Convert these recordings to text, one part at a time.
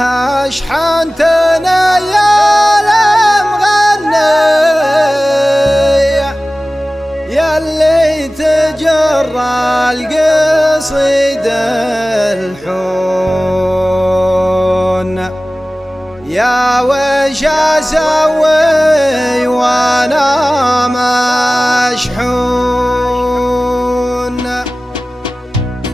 اشحنتنا يا المغني ياللي تجرى القصيد الحون، يا وش اسوي وانا مشحون.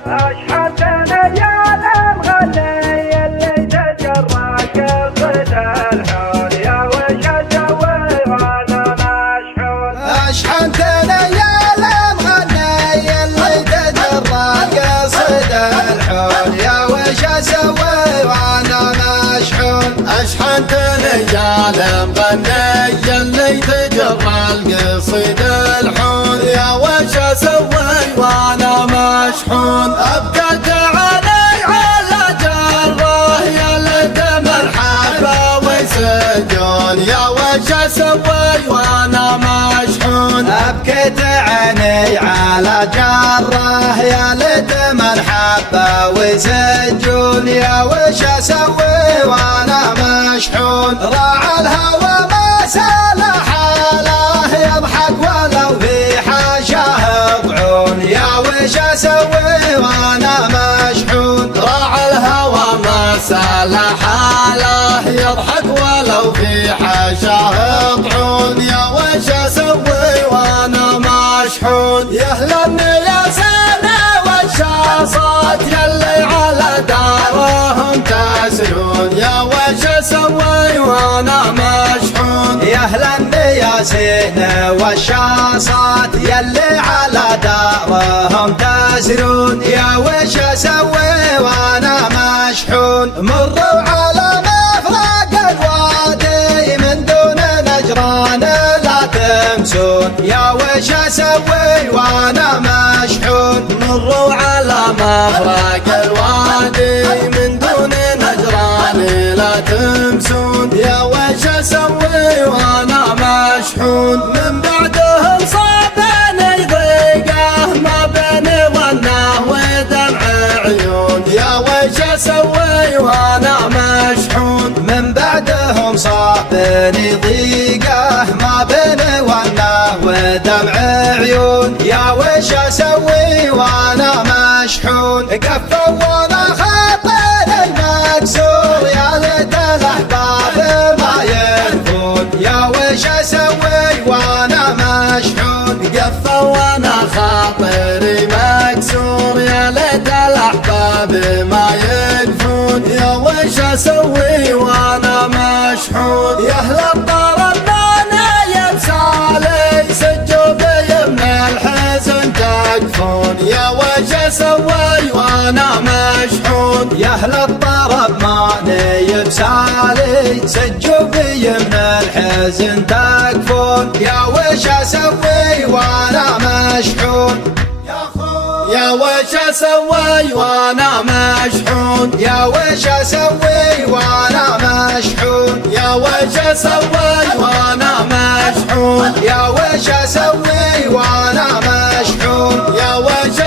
اشحنتنا يا المغني ياللي تجرى القصيد الحون، يا وش اسوي وانا مشحون. اشحنتنا يا المغني ياللي تجرى القصيد الحون، يا وش اسوي وانا مشحون. اشحنتنا يا المغني ياللي تجرى القصيد الحون، يا وش اسوي وانا مشحون. ابكت علي على جره يا لدم الحبه وسجون، يا وش اسوي وانا مشحون. ابكت عيني على جره يا لدم الحبه وسجون، يا وش اسوي وانا مشحون. راعى الهوى ما سال حاله يضحك ولو في حاشاه ضعون، يا وش اسوي وانا مشحون. راعى الهوى ما سال حاله يضحك ولو في حاشاه طعون، يا وش اسوي وانا مشحون. يا اهل النياسانه والشاصات يلي على دارهم تسرون، يا وش اسوي وانا مشحون. يا اهل النياسين والشاصات يلي على دارهم تسرون، يا وش اسوي وانا مشحون. مروا على مفرق الوادي من دون نجران لا تمسون، يا وش اسوي وانا مشحون. مروا على مفرق الوادي من دون نجران لا تمسون، يا وش اسوي وانا مشحون. من بعدهم صابني ضيقه ما بين ظنه ودمع عيون، يا وش اسوي وانا مشحون. من بعدهم صابني ضيقه ما بين ونه ودمع عيون، يا وش اسوي وانا مشحون. كفوا وانا خاطر المكسور يا ليت الاحباب ما يلفون، يا وش اسوي وانا مشحون. قفا وانا خاطري مكسور يا ليت الاحباب ما يدفون، يا وش اسوي وانا مشحون. يا اهل الطرب انا يبسالي سجوا بي من الحزن تكفون، يا وش اسوي وانا مشحون. يا اهل الطرب ماني بسالي سجوا بي من الحزن تكفون، يا وش اسوي وانا مشحون. يا وش اسوي وانا مشحون. يا وش اسوي وانا مشحون. يا وش اسوي وانا مشحون. يا وش اسوي وانا مشحون. يا وش